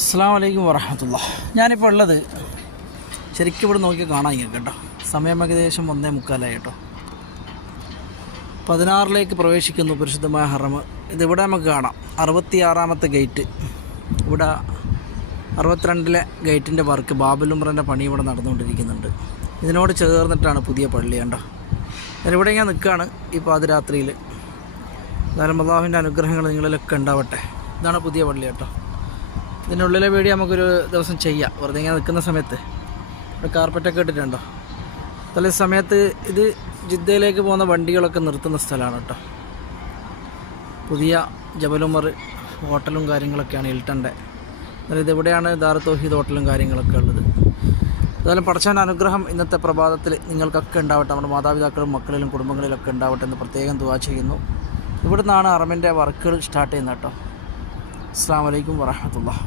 അസ്സലാമു അലൈക്കും വറഹ്മത്തുള്ളാഹി. ഞാനിപ്പോൾ ഉള്ളത് ശരിക്കും ഇവിടെ നോക്കി കാണാൻ കേട്ടോ. സമയം ഏകദേശം 1:45 കേട്ടോ. 16 പ്രവേശിക്കുന്നു പരിശുദ്ധമായ ഹറം. ഇതിവിടെ നമുക്ക് കാണാം 66-ാമത്തെ ഗേറ്റ്. ഇവിടെ 62 ഗേറ്റിൻ്റെ വർക്ക് ബാബുൽ ഉംറൻ്റെ പണി ഇവിടെ നടന്നുകൊണ്ടിരിക്കുന്നുണ്ട്. ഇതിനോട് ചേർന്നിട്ടാണ് പുതിയ പള്ളി കണ്ടോ. ഞാനിവിടെ ഇങ്ങനെ നിൽക്കുകയാണ് ഈ പാതിരാത്രിയിൽ. എന്നാലും അല്ലാഹുവിൻ്റെ അനുഗ്രഹങ്ങൾ നിങ്ങളിലൊക്കെ ഉണ്ടാവട്ടെ. ഇതാണ് പുതിയ പള്ളി കേട്ടോ. ഇതിനുള്ളിലെ വീഡിയോ നമുക്കൊരു ദിവസം ചെയ്യാം. വെറുതെ ഇങ്ങനെ നിൽക്കുന്ന സമയത്ത് ഇവിടെ കാർപ്പറ്റൊക്കെ ഇട്ടിട്ടുണ്ടോ. തലേ സമയത്ത് ഇത് ജിദ്ദയിലേക്ക് പോകുന്ന വണ്ടികളൊക്കെ നിർത്തുന്ന സ്ഥലമാണ് കേട്ടോ. പുതിയ ജബൽ ഉമർ ഹോട്ടലും കാര്യങ്ങളൊക്കെയാണ് ഹിൽട്ടൻ്റെ. എന്നാലും ഇതെവിടെയാണ് ദാറുൽ തൗഹീദ് ഹോട്ടലും കാര്യങ്ങളൊക്കെ ഉള്ളത്. അതുപോലെ പടച്ചവൻ്റെ അനുഗ്രഹം ഇന്നത്തെ പ്രഭാതത്തിൽ നിങ്ങൾക്കൊക്കെ ഉണ്ടാവട്ടെ. നമ്മുടെ മാതാപിതാക്കളും മക്കളിലും കുടുംബങ്ങളിലൊക്കെ ഉണ്ടാവട്ടെ എന്ന് പ്രത്യേകം ദുആ ചെയ്യുന്നു. ഇവിടെ നിന്നാണ് ഹറമിൻ്റെ വർക്കുകൾ സ്റ്റാർട്ട് ചെയ്യുന്നത് കേട്ടോ. അസ്സലാമു അലൈക്കും വറഹ്മത്തുള്ളാഹി.